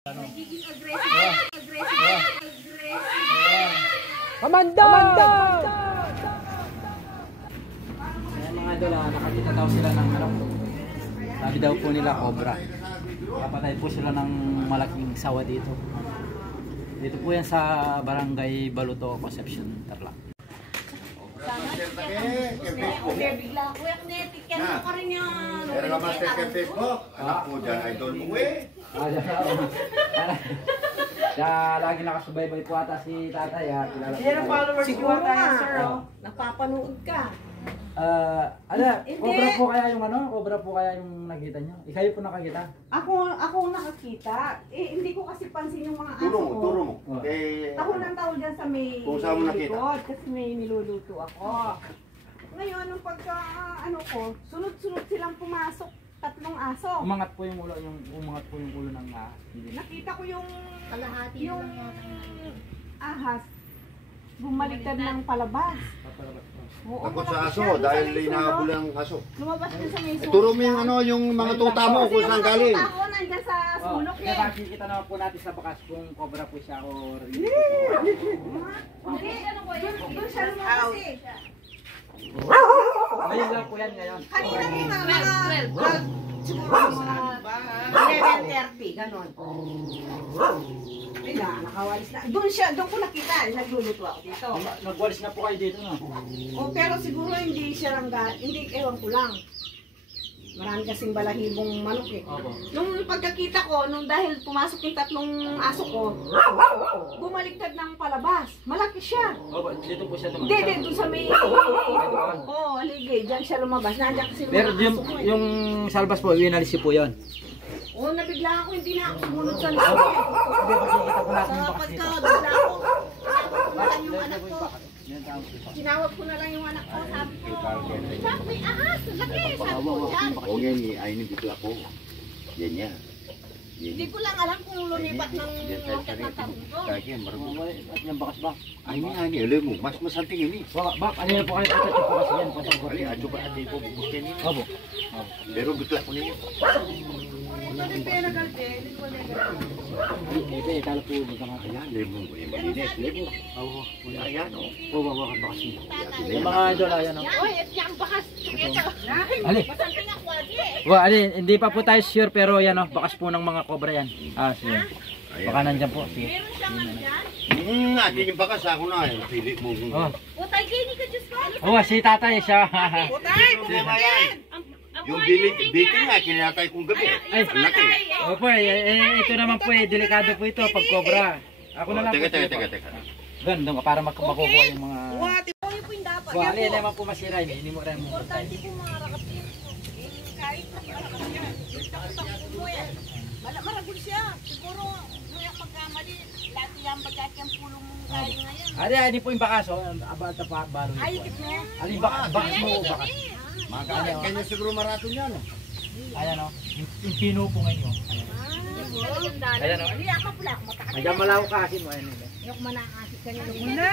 Nagiging aggressive. Amanda! Ayan mga idol, nakakita daw sila ng ano. Sabi daw po nila cobra. Kapatay po sila ng malaking sawa dito. Dito po yan sa Barangay Baluto, Concepcion, Tarlac. Bigla ko yung netik. Kaya ko rin yan. Pero naman sa Facebook, anak po dyan, idol mo eh. Kaya lagi nakasubaybay po ata si tatay ha. Yan ang followers ko ata yan, sir. Napapanood ka. Cobra po kaya yung ano? Cobra po kaya yung nakita nyo? Ikayo po nakakita? Ako nakakita. Hindi ko kasi pansin yung mga aso Turo ko. mo. Taho ng taho dyan sa may Kung saan mo nakita? likod kasi may niluluto ako. Ngayon, nung pagka sunod-sunod silang pumasok, 3 aso. Umangat po yung ulo ng Nakita ko yung ahas bumaliktad ng palabas. Oo, Takot sa malaki aso siya. dahil Doon sa may hinahabol sulok. ang aso. Lumabas din sa may sulok. Turo mo yung ano, yung mga tuta mo kung saan galing. Kasi yung mga tuta ko nandyan sa sulok eh. Nakakita naman po natin sa bakas kung cobra po siya or Hindi, doon siya lumabas eh. Ngayon lang po yan ngayon. Kanina po mga siguro mga 11:30, ganon. Ay na, nakawalis na. Doon ko nakita, nagluluto ako dito. Nagwalis na po kayo dito, no? Pero siguro hindi siya hindi, ewan ko lang. Marami kasing balahibong manok eh. Opo. Nung pagkakita ko, dahil pumasok yung 3 aso ko, bumaliktad ng palabas. Malaki siya. Opo, dito po siya Hindi, tumakbo. doon sa may... Aligay. Diyan siya lumabas. Nandiyan kasi Pero mga aso ko eh. yung salbas po, winalis po yun. Nabigla ako, hindi na ako sumunod sa loob. Hindi, makikita po natin yung bakas dito. Pagka-bigla ako, tinawag yung anak ko. Yan, tama po. Tinawag ko na lang yung anak ko. Sabi ko, Jack, may ahas. Laki. Sabi ko, Jack. O yan, ay dito ako. Yan yan. Hindi ko lang alam kung lumipat ng rocket na taon ko. Kaya marunong. At yung bakas ba? Ay ni, alam mo, mas masanting ini. Bak, ano yan po kayo? At yung bakas yan. Ali, ato ba ati po bubuskin ini? Opo. Pero bigla ko ninyo. Hindi, talo po dito nga. Ayan, lemo. Malinis, lemo. Oo. Ayan, o. Bakas bakas niya. Yung mga idol, ayan o. Oy, ito yung bakas. Ito. Ali. Masanting ako, adi. Ali, hindi pa po tayo sure pero yan o, bakas po ng mga cobra yan. Sige. Baka nandyan po. Sige. Meron siyang ano dyan? Atin yung bakas ako na. Pilit mo. Oh. Utay, kini ka Diyos ko. Oh, si tatay siya. Utay, Problema yan. Yung biting nga, kinatay kong gabi. Ay, ang laki. Opo, ito naman po delikado po ito pag cobra. Ako na lang po. Teka. Doon ka para makukuha yung mga... Oy, po yung dapat. Well, ali naman po masira yun. Hindi mo rin mo. Importante po mga rakas yun. Kahit na rakas yan. Takot mo yan. Maragul siya. Siguro, kaya pagkamali, lahat yan bagay yung pulong mong kaya ngayon. Hindi po yung bakas. Abal pa balo. Ay, ikit mo. Ali, bakas mo. Bakas. Kanya siguro maraton yan. Ayan o. Yung pino po ngayon. Ayan o. Hindi ako pula. Matakas. Ayan malaw kasi mo. Ayan o. Yung manakasik ka niya. Muna.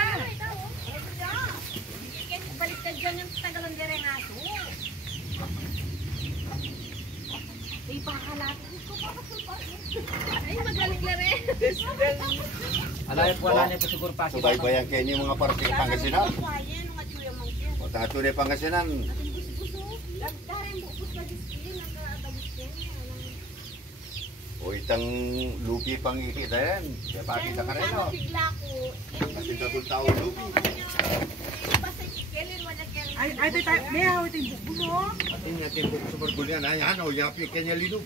Baliktad dyan yung tagalan direng aso. Ay, pakakalatin ko. Ay, magaling lare. Alayan po siguro pa. Subaybayan kayo yung mga parting Pangasinan. Ayan, mga chuya mangkin. O tato na Pangasinan. O itang lupi pang ikita yan. Kaya pakita ka rin o. Bigla ko. Kasi dapat tao lupi. Ay, tayo. May hawit yung bubulo. Atin natin po sa barbul yan. Ayan o, yapi kanya linog.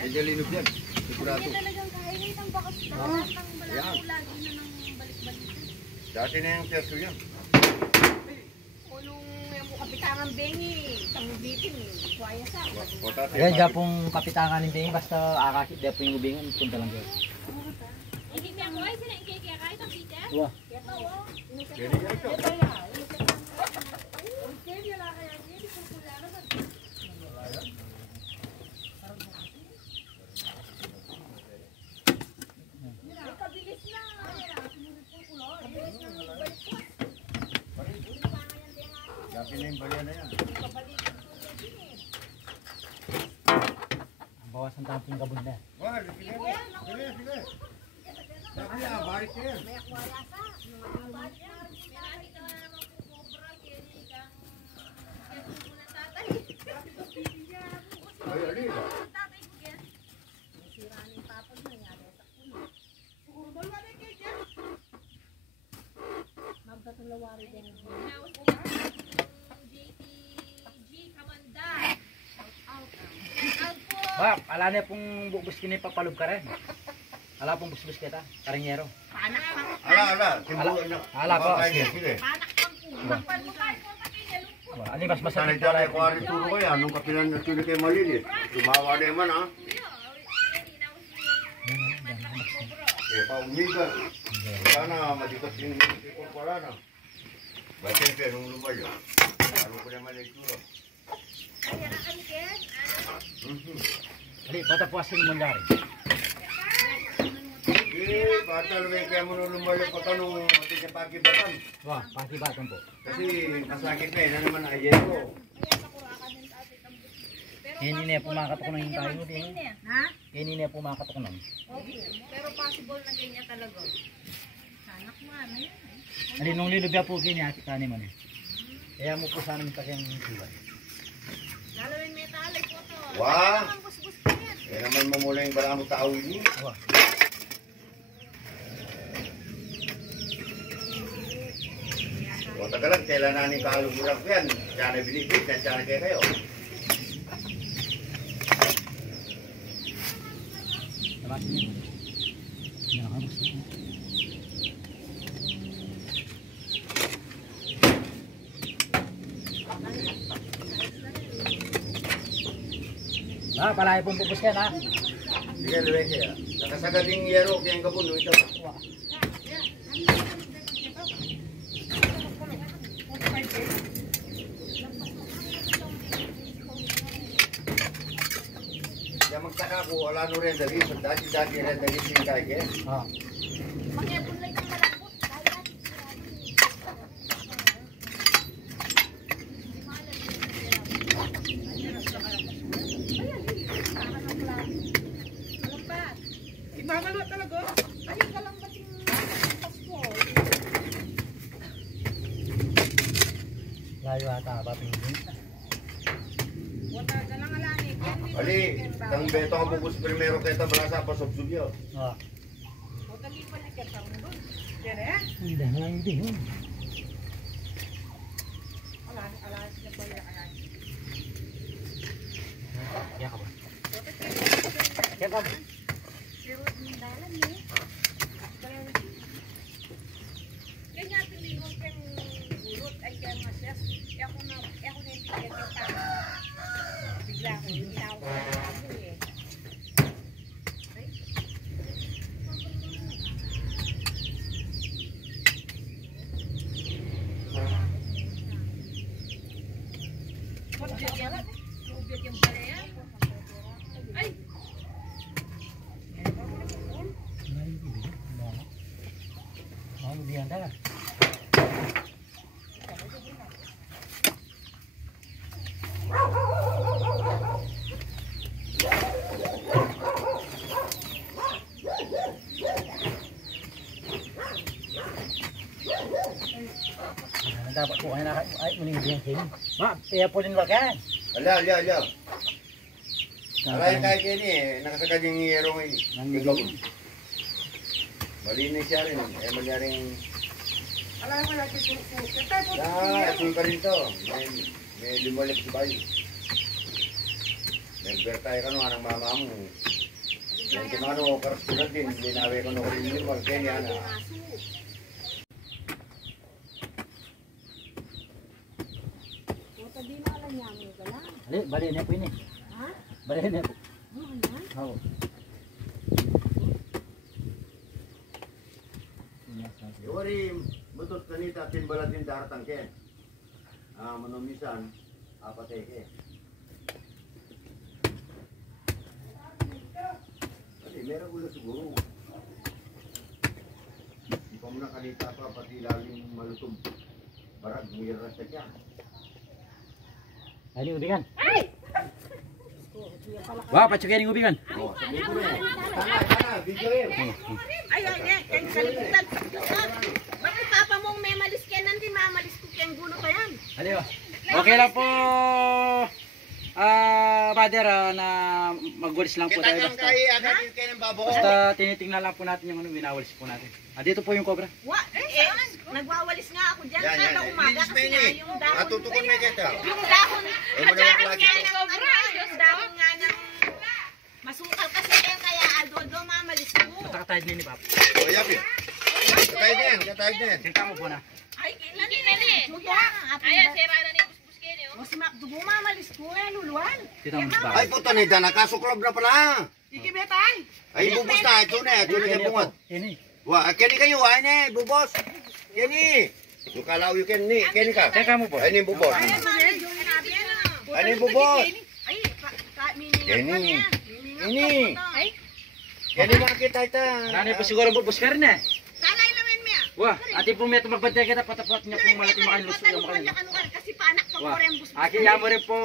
Kanya linog yan. Sigurado. Talagang kainit ang bakas ng balako lagi na ng balik-balik. Dati na yung testo yan. Ulong yung kapitangan bengi, isang bitin, kuwaya sa. O tate. Ayan, dyan pong kapitangan hindi. Basta akakit. Dyan po yung ubingan. Punta lang dyan. Hindi niya ko ay sila ikikaya kahit ang bitin. Wah. Yato o. Kaya niya ito. Yapi na yung balian na yan. Bawasan tayo yung kabunda. Ba, sige. Sige. Sabi ah, barik ka yan. Ay, alin. Ba, ala na pong bubus kini papalub ka rin. Ala pong busbus kita, karingero. Ala. Ala po, sige. Sige. Ani mas Sana masakit dyan ay kuwari turo kaya, nung kapilan na tuloy kayo malinis. Tumawa na naman ha. Paumiga. Sana madikot yung ikon pala na. Batin kayo nung lumayo. Ano ko naman ay turo. Ali, patapuasin mo nyari. Patal may kaya mo nung lumayo pa ka nung ating sa pagkibatan. Wah, pakibatan po. Kasi masakit na na naman ay yero. Hindi niya pumakatok ng tayo din. Ha? Hindi niya pumakatok ng. Pero possible na ganyan talaga. Sana ko ano yan. Ali, nung lilubya po kini, kita ni man eh. Kaya mo po sana yung takyang siwan. Lalawin metallic po to. Wah! Ang busbus pa yan. Kaya naman mamula yung bala mo tao ini. Wah. O tagalan, kailan na ni kaluguran ko yan. Siya na binibig, siya na kaya kayo. Tabasin niyo. Yan ang habos. Ah, palay pong pupus yan ha. Sige, luwag kaya. Nakasagad yung yero, kaya yung kapuno ito. Kaya magtaka ko, wala no rin dali. Dati rin dali singkay kaya. Ah. Mangyabunlay kang malambot. Imamalo talaga. Ay, kalambat yung pasko. Layo ata ba pingin? Wala ka lang alani. Ali, tang beto ang bubus primero kaya ito, bala sa pasubsub yun. Ah. Wala pa na kita doon. Dere? Hindi yun. Ala sila ba yung ala? Kaya ka ba? Kaya ka ba? Pero dalan eh. Kanya tinigos kang gulot ay kaya masyas. Ako na yung tigyan yung tama. Bigla ko yung tawag ako eh. Lubyak yung balaya. Ay! Mau diantar. Dapat po kayo na ay meninggihan kayo. Ma, kaya po din kan. Ala. Ala yung kaya kaya ni, nakasagad yung yero ng gabon. Malinis siya rin, magyaring... Ala mo lagi suko. Katay po. Atul ka rin to. May lumalik sa bayo. Nagbertay ka no, anang mama mo. Yung kumano, karasulat din, linawi ko no rin yung magkenya na. Ali, balik niya po ini. Ha? Balik niya po. Ano? Oo. Iwari, butot kanita, timbalatin daratang ken. Manomisan, apateke. Kasi meron ulo siguro. Di pa mo na kanita pa, pati lalim malutong. Barag, mayroon sa kya. Ay, ubigan. Wah, patsukin yung ubigan. Oh, sabi ko na. Tama, video yun. Ay, kaya kalimutan. Bakit papa mong may malis ka nanti mamalis ko kaya gulo pa yan. Halika. Okay lang po. Father, na magwalis lang po tayo basta. Basta tinitingnan lang po natin yung ano, winawalis po natin. Dito po yung cobra. Nagwawalis nga ako dyan kada umaga kasi nga yung dahon. Atutukon na kita. Yung dahon, Ay, wala dahon akong nga lagi. ng cobra. Yung dahon nga ng masukal kasi kaya aldo-aldo mamalis ko. Patakatahid ni Papa. O, yapi. Katahid na yan, katahid na yan. Sinta mo po na. Ay, kailan eh. Ay, sira na ni busbus kayo. Mas dugo mamalis ko eh, luluan. Sinta mo si Papa. Ay, puto ni Dana, kasuklob na pala. Ikibetay. Ay, bubos na. Ito na, ito na kayo bungat. Ini. Wah, kini kayo, ay ni, bubos. Kini. Yung kalaw yung kini, kini ka. Teka mo po. Ay, ni bubos. Ay, mali, yung sinabi yan ah. Ay, ni bubos. Ay, Kini. Ini. Ay, Kini makita ita. Nanay po siguro bubos ka rin eh. sana ilawen mo yan. Wah, ati po may tumagbantay kita patapot niya kung malaki makain luso yung makain. Kasi panak pang Wah, korembus. akin mo rin po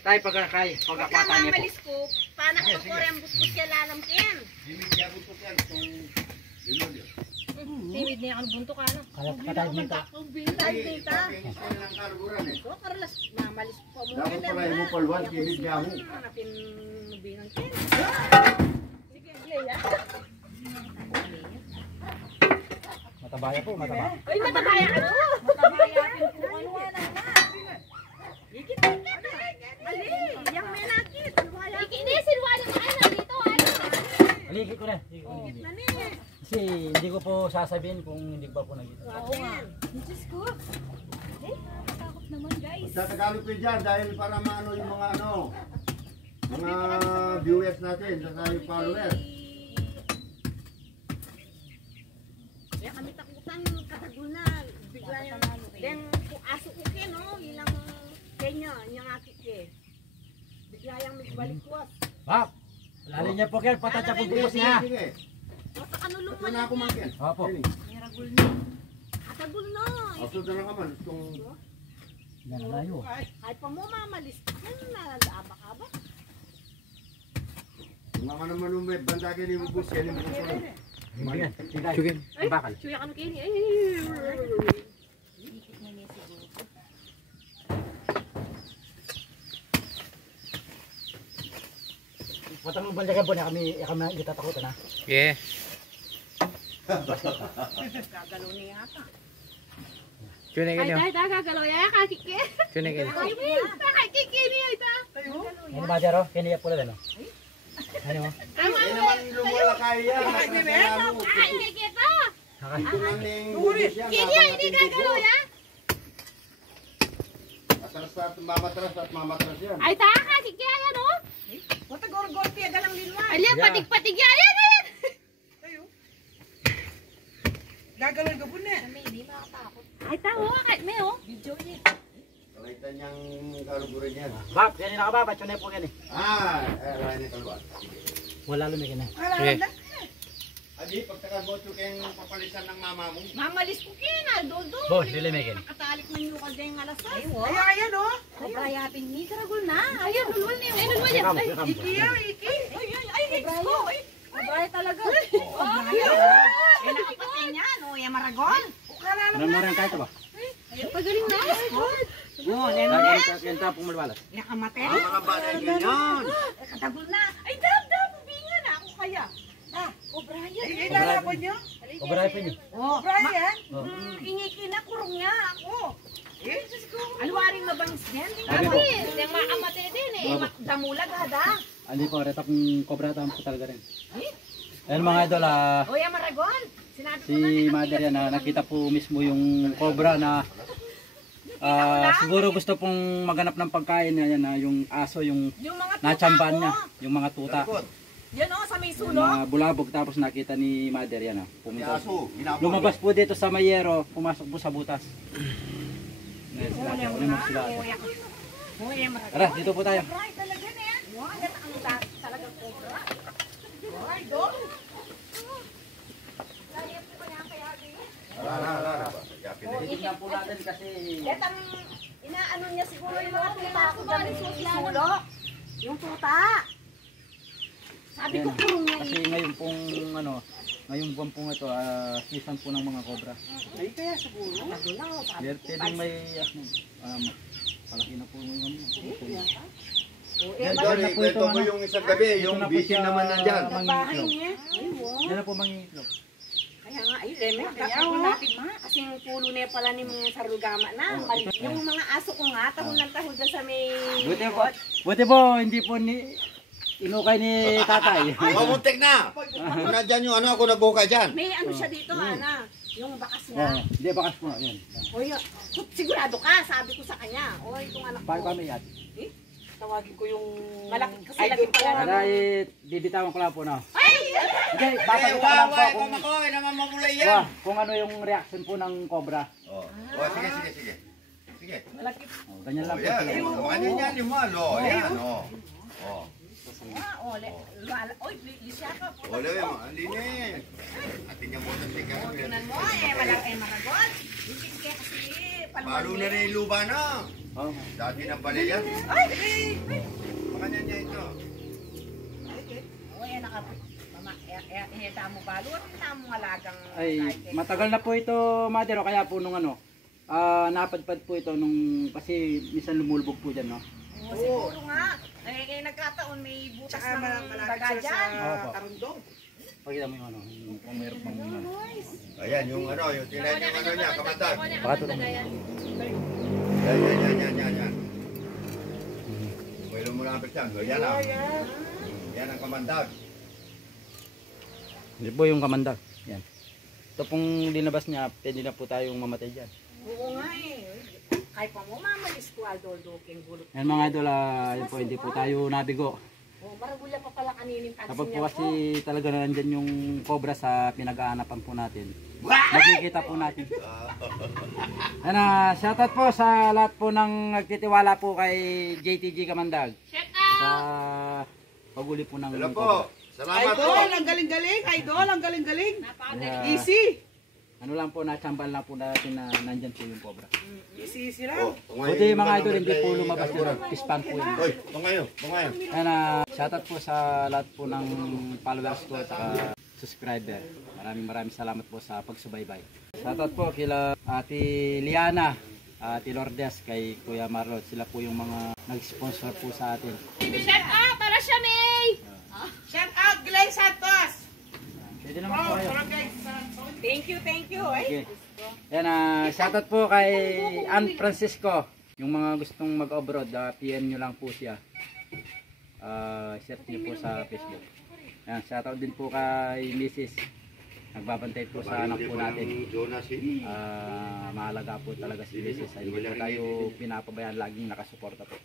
tayo pagkakay, Pagka pagkapatan niyo po. mamalis ko, panak pang korembus ko siya lalamkin. Timid niya ang bunto ka na. Kaya patay mo ito. Bintay dita. So, karlas, mamalis pa mo. Dapat pala yung mupalwan, timid niya ako. Hanapin binang kin. Sige, Leia. Matabaya po, mataba. Ay, matabaya ka na. Matabaya rin po. Ano nga na nga. Ikit. Ali, yung menakit. Hindi, silwari mo ay nandito. Haligi ko na. Ikit na ni. Kasi hindi ko po sasabihin kung hindi pa po nagita. Oo nga. Diyos ko. Takot naman guys. Sa Tagalog ko dyan, dahil para maano yung mga ano, mga viewers natin, sa yung followers. Kaya kami takutan, katagul na. Bigla yung, then kung aso ko ke, no, ilang kenya, yung akit ke. Bigla yung magbalikwas. Pap! Lalo niya po kayo, patatya po bubos niya. Sige, Basta kanulong ito na ako makin. Opo. Katagul na. Katagul na. Aso na lang kaman, itong Yan, layo. Kahit pa mo mamalis, yan nalabak-abak. mga naman yung may banda kayo yung bubos, yan yung bubos. Yan, sige. Ay, bakal. Suya ka no kini. Ay, Patang mo banda ka po na kami kita takutan ha. Yeah. gagalaw niya yata. Cune Ay, gini. gagalaw ya, kakiki. Cune gini. Ay, kakiki niya ita. Ano ba dyan o? Kiniya pula din o. Ano mo? Yan naman lumalakay yan. Ay, kita. Ito na ning bubos yan. Kini hindi gagalaw ya. Mamatras at mamatras yan. Ay, ta, kakiki ayan o. Wata gorgor tiya galang linwa. Ay, patig-patig yan. Ayan. Tayo. Gagalaw ka po na. Ay, tao, kahit may o. Kalitan niyang kaluguran yan. Bab, yan yung nakababa. Chunay po yan eh. Raya ni Kalwan. Wala lumikin na. Okay. Adi, pagtakaboto kayong papalitan ng mama mo. Mamalis ko kina, dodo. Bo, lilimikin. Nakatalik man yung kaldeng alasas. Ayan, ayan o. Kabrayapin ni, karagol na. Ayun, lulul niyo. Ay, lulul niyo. Kamo, kamo. Iki yan, iki. Ay, ko. Kabray talaga. Ay, nakapatay niya, no? Yung maragol. Ano mo rin kahit ba? Pagaling na. Oo, yan tapong malwalas. Nakamatay. Mga bagay ganyan. Katagol na. Ay, dab, bingan na ako kaya. O'Brien. Ay, lalapon nyo. Obray pa niyo. Oh, Brian. Ingikina, kurong niya ako. Eh, Diyos ko. Alwaring mabangis din. Sabi po. Yung makamatay din eh. Damulag hada. Hindi po, retap ng cobra tam po talaga rin. Ayan mga idol, O, yung maragol. Sinabi ko si mother yan, nakita po mismo yung cobra na siguro gusto pong maganap ng pagkain na yan, yung aso, yung yung mga tuta natsambahan ko. niya, yung mga tuta. Yan o, sa may Yung sulok. mga bulabog tapos nakita ni mother yan. Pumunta. Aso, ginapon. Lumabas po dito sa mayero, pumasok po sa butas. Ngayon sila, ulimos sila. O, yung maragol. Tara, dito po tayo. Ay, talaga na yan. Wow, yan ang talagang cobra. Ay, dog. Ala. Yapin na. Tingnan po natin kasi Yan ang inaano niya siguro yung mga tuta ko dyan sa sulok. Yung tuta. Sabi ko Ayan. kurong niya Kasi ngayon pong ano, ngayong buwan pong ito, season po ng mga cobra. Ay, kaya siguro. Ano lang, sabi Pero ko. pwedeng may, malaki na po yung ano. Oh, Yan, eh, Johnny, na po ito, kwento mo ano? yung isang gabi, Ito yung na po busy siya naman nandyan. bahay mangingitlog. niya. Ay, wow. Yan na po mangingitlog. Kaya nga, ay, Reme, Kaya, kaya oh. natin ma. Kasi yung pulo na yan pala ni mga sarugama na. Oh, Mali. ito. Yung mga aso ko nga, tahon ng tahon dyan sa may... Buti po, hindi po ni inukay ni tatay. Mamuntik na! Kung nandyan yung ano, ako nabuka dyan. May ano siya dito, Ana. Yung bakas niya. Hindi, bakas po. Yan. Oy, sigurado ka, sabi ko sa kanya. Oy, itong anak Paano ko. kami yan? Tawagin ko yung... Malaki kasi Idol laki ko. pala Para naman. bibitawan ko lang po na. Ay! Hindi, papakita ko lang po kung, naman mamulay kung ano yung reaction po ng cobra. Oh, sige, sige, sige. Sige. Malaki. Oh, ganyan lang po Yan, sila. ano yan yung malo? Yan, oh. Oh. Oy, lisya ka. Wala yung mga linis. Atin yung botas ni Karen. Tunan mo, maragol. Hindi kaya kasi, Palo na rin yung luba na. Oh. Dati ng pala yan. Ay! Makanya niya ito. Oy, anak ka. Mama, ihita mo balo. Ihita mo alagang... Ay, matagal na po ito, Madero, kaya po nung ano, napadpad po ito nung, kasi minsan lumulbog po dyan, no? Oo, siguro nga. Eh, nagkataon may butas Tsaka ng malapit daga siya dyan. sa Opo. Tarundong. Pakita mo yung ano, yung kung mayroon pang ano. Ayan, yung ano, yung tinayin yung ano niya, kamatan. Pato lang. Yan. May lumulapit yan. Yan ang. Yan ang kamandag. Hindi po yung kamandag. Yan. Ito pong linabas niya, pwede na po tayong mamatay dyan. Oo nga eh. Kahit pa mo mamalis ko, Aldoldo, king gulot. Yan mga idol, yun po, hindi po tayo nabigo. Oh, maragulya pa pala kaninin pansin Kapag po niya kasi talaga na nandyan yung cobra sa pinag-aanapan po natin, makikita po natin. Yan na, shoutout po sa lahat po ng nagtitiwala po kay JTG Kamandag. Sa paguli po ng Hello po. cobra. Salamat po. Idol, ang galing-galing. Idol, ang galing-galing. Kaya, Easy. ano lang po, nachambal lang po natin na nandyan po yung cobra. Easy Oh, lang. Buti mga idol, hindi po lumabas yun. Pispan po yun. Hoy, tungayo. Yan na, shoutout po sa lahat po ng followers ko at subscriber. Maraming salamat po sa pagsubaybay. Shoutout po kila Ate Liana, Ate Lourdes, kay Kuya Marlon. Sila po yung mga nag-sponsor po sa atin. Shout out para siya, May! Shout out, Glenn Santos. Pwede naman po kayo. Thank you. Ay, Okay. Yan na, shoutout po kay Ann Francisco. Yung mga gustong mag-abroad, PM nyo lang po siya. Share niyo po sa Facebook. Yan, shoutout din po kay Mrs. Nagbabantay po sa anak po natin. Jonas, Mahalaga po talaga si Mrs. Ay, hindi po tayo pinapabayaan, laging nakasuporta po.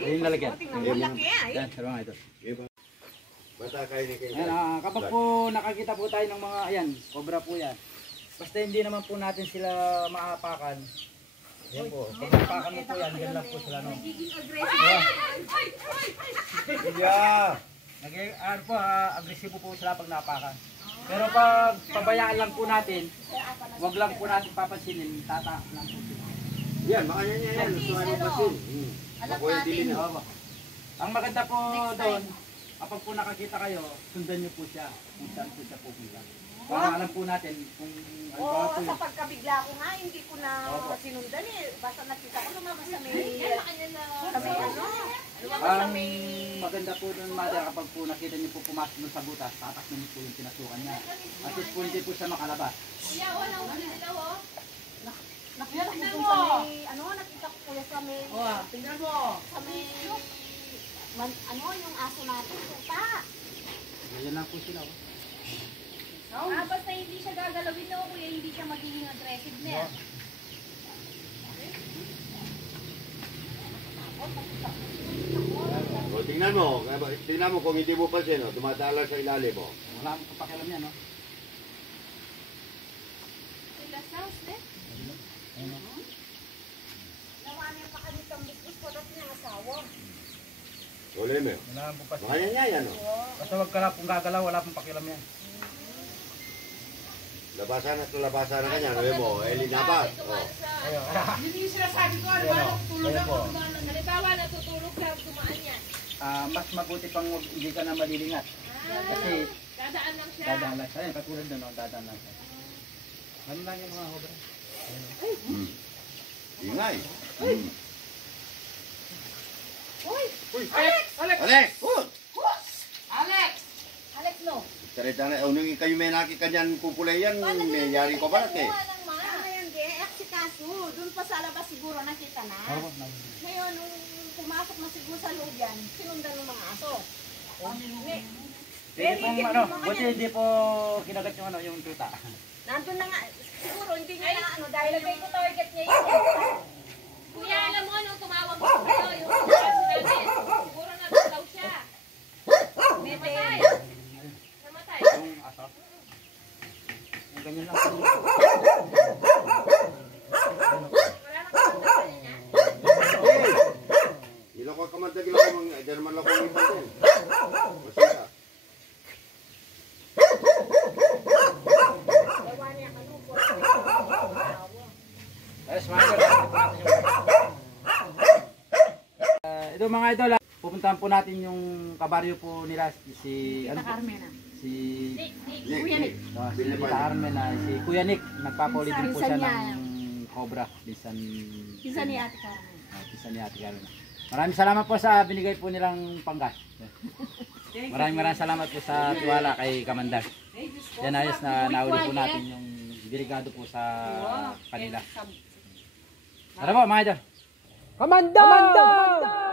Ayun lalagyan. tingnan mo, laki eh. Yan, sarang ito. Bata kayo ni King. Ayan, kapag po nakakita po tayo ng mga, ayan, cobra po yan. Basta hindi naman po natin sila maapakan. Yan po, pag napakan mo po yan, dyan lang po sila. No? Yeah. Ano po, agresibo po sila pag napakan. Pero pag pabayaan lang po natin, wag lang po natin papansinin, tataas lang po sila. Yan, makanya niya yan. Gusto nga yung pasin. Ako yung dilin. Opo. Ang maganda po doon, kapag po nakakita kayo, sundan niyo po siya kung saan po siya pupunta. Para alam po natin kung ano ba Oo, po sa yun. pagkabigla ko nga, hindi ko na Opo. sinundan eh. Basta nakita ko lumabas sa may... Sa may ano? Ang maganda po doon, mother, kapag po nakita niyo po pumasok doon sa butas, tatakbo niyo po yung pinasukan niya. At least po hindi po siya makalabas. Nakita ko dun sa may... Ano? Nakita ko kuya sa may... Tingnan mo. Sa may... ano yung aso natin? Tuta. Ganyan lang po sila. Oh. Basta hindi siya gagalawin no, kuya, hindi siya magiging aggressive na yan. O, tingnan mo kung hindi mo pansin, tumatala sa ilalim mo. Wala akong pakialam yan, no? Sila sounds eh. Nawanin pa kami itong bisbis ko kasi ng asawa. Wala mo. Wala akong pakialam. Makanya niya yan, Basta wag ka lang pong gagalaw, wala pong pakialam yan. Labasan at labasan na kanya, sabi mo, linabas. Ayun. Yun yung sinasabi ko, ano ba? Tulog Ayun po. ako. Halimbawa, natutulog ka, Dumaan yan. Mas mabuti pang hindi ka na malilingat. Kasi Dadaan lang siya. dadaan lang siya. Ayun, katulad doon, no? Dadaan lang siya. Ano lang yung mga obra? Ingay. Alex! Alex! Alex, no. Sarita na, unang kayo may nakikanyan kupulay yan, may yari ko ba natin? Ano yan, di? Aksikaso. Doon pa sa labas siguro nakita na. Oo, Ngayon, nung pumasok na siguro sa loob yan, sinundan ng mga aso. Hindi pong ano, buti hindi po kinagat yung ano, yung tuta. Nandun na nga, siguro hindi niya na ano, dahil Ilagay yung ko target niya yun. Kuya, alam mo, nung tumawag ko sa'yo, yung kaso namin, siguro natulaw siya. Namatay. Namatay. Yung aso. Yung ganyan lang. Wala nang kasundan niya. Ilo ko kamandag ilo ko mga, dyan naman lang ko yung ipan din. Masaya. Ayos mga idol, ito mga idol, pupuntahan po natin yung kabaryo po nila, si ano po? Si Kuya Nick. Si Tita Carmen, si Kuya Nick, nagpapaulit din po siya ng Cobra, pinsan Isa ni Ate Carmen. pinsan ni Ate Carmen. Maraming salamat po sa binigay po nilang panggas. Maraming salamat po sa tiwala kay Kamandag. Yan ayos na nauli po natin yung dirigado po sa kanila. Tara po mga idol. Kamanda!